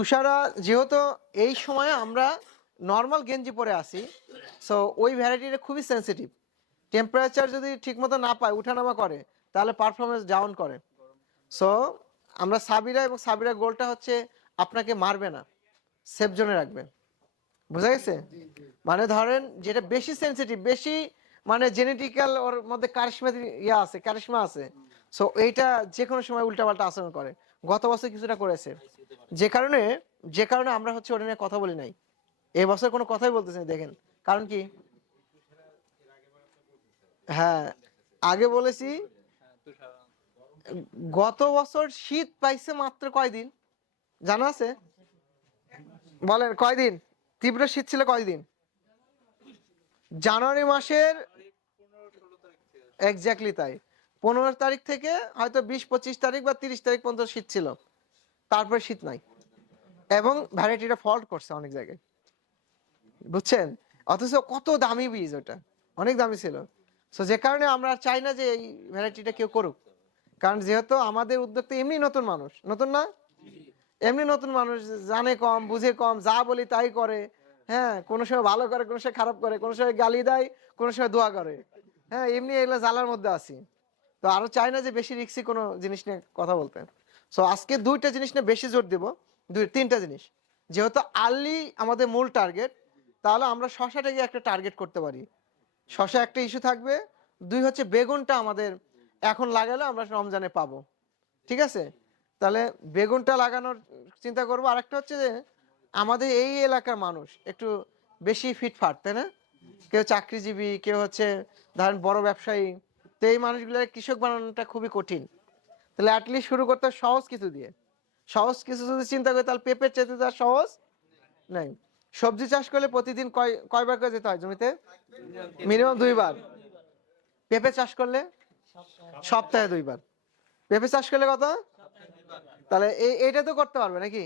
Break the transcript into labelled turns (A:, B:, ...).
A: তুষারা যেহেতু এই সময়ে আমরা নর্মাল গেঞ্জি পরে আসি সো ওই ভ্যারাইটিটা খুবই সেন্সিটিভ টেম্পারেচার যদি ঠিকমতো না পায় উঠানামা করে তাহলে পারফরমেন্স ডাউন করে। সো আমরা সাবিরা এবং সাবিরা গোলটা হচ্ছে আপনাকে মারবে না সেফ জোনে রাখবে। বোঝা গেছে? মানে ধরেন যেটা বেশি সেন্সিটিভ বেশি মানে জেনেটিক্যাল ওর মধ্যে কারিশমা ইয়ে আছে কারিশমা আছে। সো এইটা যে কোনো সময় উল্টাপাল্টা আচরণ করে। গত বছর কিছুটা করেছে। যে কারণে যে কারণে আমরা হচ্ছে ওটা নিয়ে কথা বলি নাই। এই বছর কোনো কথাই বলতেছি দেখেন। কারণ কি? হ্যাঁ আগে বলেছি, গত বছর শীত পাইছে মাত্র কয়দিন? জানা আছে? বলেন, কয়দিন? তীব্র শীত ছিল কয়দিন? জানুয়ারি মাসের এক্স্যাক্টলি তাই। পনেরো তারিখ থেকে হয়তো বিশ পঁচিশ তারিখ বা তিরিশ তারিখ পর্যন্ত শীত ছিল। তারপরে শীত নাই। এবং ভ্যারাইটিটা ফল্ট করছে অনেক জায়গায়। বুঝছেন? অথচ কত দামি বীজ ওটা। অনেক দামি ছিল। সো যে কারণে আমরা চাই না যে এই ভ্যারাইটিটা কেউ করুক। কারণ যেহেতু আমাদের উদ্যোক্তা এমনি নতুন মানুষ। নতুন না? এমনি নতুন মানুষ, জানে কম, বুঝে কম, যা বলি তাই করে। হ্যাঁ কোনো সময় ভালো করে, কোনো সময় খারাপ করে, কোনো সময় গালি দেয়, কোনো সময় দোয়া করে। হ্যাঁ এমনি এগুলো জ্বালার মধ্যে আছি। তো আরও চাই না যে বেশি রিক্সি কোনো জিনিস নিয়ে কথা বলতে। সো আজকে দুইটা জিনিস নিয়ে বেশি জোর দেব। দুই, তিনটা জিনিস। যেহেতু আর্লি আমাদের মূল টার্গেট তাহলে আমরা শশাটাকে একটা টার্গেট করতে পারি। শশা একটা ইস্যু থাকবে। দুই হচ্ছে বেগুনটা আমাদের এখন লাগালে আমরা রমজানে পাবো। ঠিক আছে? তাহলে বেগুনটা লাগানোর চিন্তা করব। আরেকটা হচ্ছে যে, আমাদের এই এলাকার মানুষ একটু বেশি ফিটফাট তাই না? কেউ চাকরিজীবী, কেউ হচ্ছে ধরেন বড় ব্যবসায়ী। তো এই মানুষগুলোর কৃষক বানানোটা খুবই কঠিন। তাহলে অ্যাটলিস্ট শুরু করতে সহজ কিছু দিয়ে। সহজ কিছু যদি চিন্তা করি, তাহলে পেঁপের চেতে তো সহজ নাই। সবজি চাষ করলে প্রতিদিন কয়, কয়বার করে যেতে হয় জমিতে? মিনিমাম দুইবার। পেঁপে চাষ করলে? সপ্তাহে দুইবার। পেঁপে চাষ করলে কত? তাহলে এই এইটা তো করতে পারবে নাকি?